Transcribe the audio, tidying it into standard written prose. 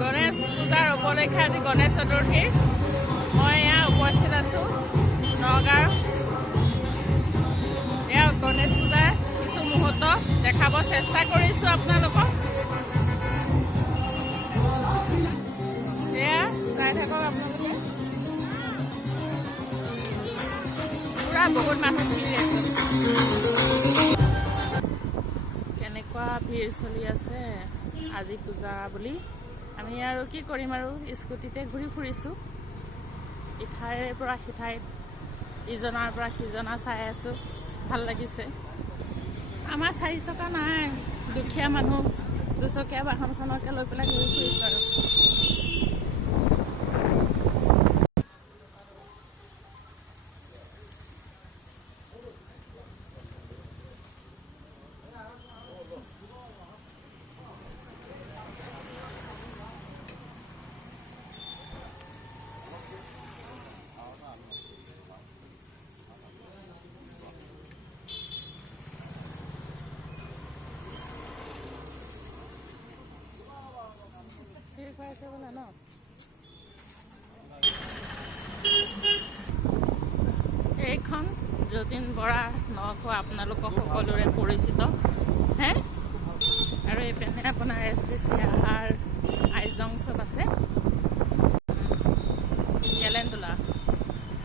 গণেশ পূজাৰ উপলক্ষে আজি গণেশ চতুৰ্থী মই এয়া উপস্থিত আছোঁ নগাঁৱৰ। এয়া গণেশ পূজাৰ কিছু মুহূৰ্ত দেখাব চেষ্টা কৰিছোঁ আপোনালোকক। এয়া চাই থাকক আপোনালোকে। পুৰা বহুত মানুহ ভিৰ আছে। কেনেকুৱা ভিৰ চলি আছে আজি পূজা বুলি। আমি আৰু কি কৰিম আৰু স্কুটিতে ঘূৰি ফুৰিছোঁ ইঠাইৰ পৰা সিঠাইত, ইজনাৰ পৰা সিজনা চাই আছোঁ। ভাল লাগিছে। আমাৰ 4 চকা নাই, দুখীয়া মানুহ 2 চকীয়া বাহনখনকে লৈ পেলাই ঘূৰি ফুৰিছোঁ আৰু। এইখন যতীন বৰা নখোৱা আপোনালোকক সকলোৰে পৰিচিত হে। আৰু এইপিনে আপোনাৰ SCC আহাৰ আইজং চব আছে।